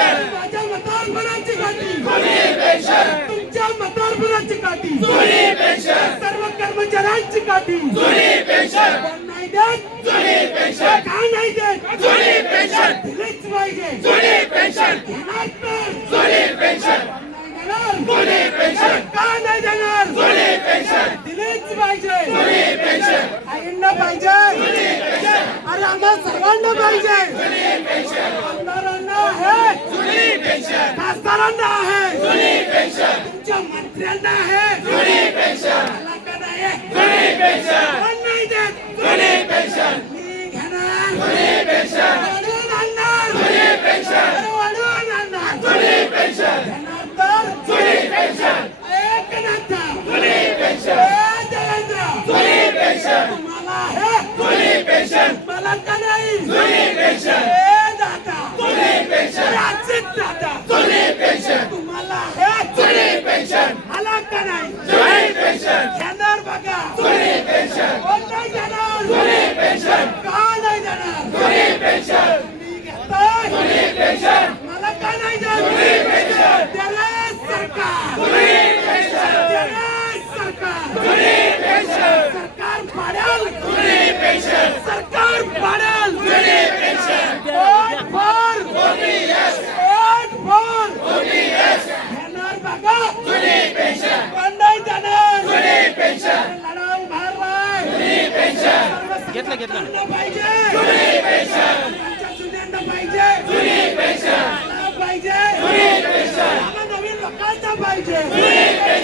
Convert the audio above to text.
माझ्या म्हातारपणाची काठी तुमच्या म्हातारपणाची काठी सर्व कर्मचाऱ्यांची काठी कोण नाही देत का नाही देत दिलीच पाहिजे घेणार तर का नाही देणार दिलीच पाहिजे आईंना पाहिजे अरे आम्हाला सर्वांना पाहिजे आमदारांना आहे खासदारांना आहे तुमच्या मंत्र्यांना आहे मला का नाही कोण नाही देत मी घेणार वाढवून आणणार वाढवून आणणार घेणार तर एकनाथ देवेंद्र तुम्हाला आहे मला का नाही दादा अजित दादा तुम्हाला आहे मला का नाही घेणार बघा कोण नाही घेणार का नाही देणार मी घेतोय मला का नाही देणार त्याला सरकार सरकार पाडेल सरकार पाडेल घेणार बघा पण नाही जाणार लढाऊ बाहेर घेतलं पाहिजे जुन्यांना पाहिजे पाहिजे नवीन लोकांना पाहिजे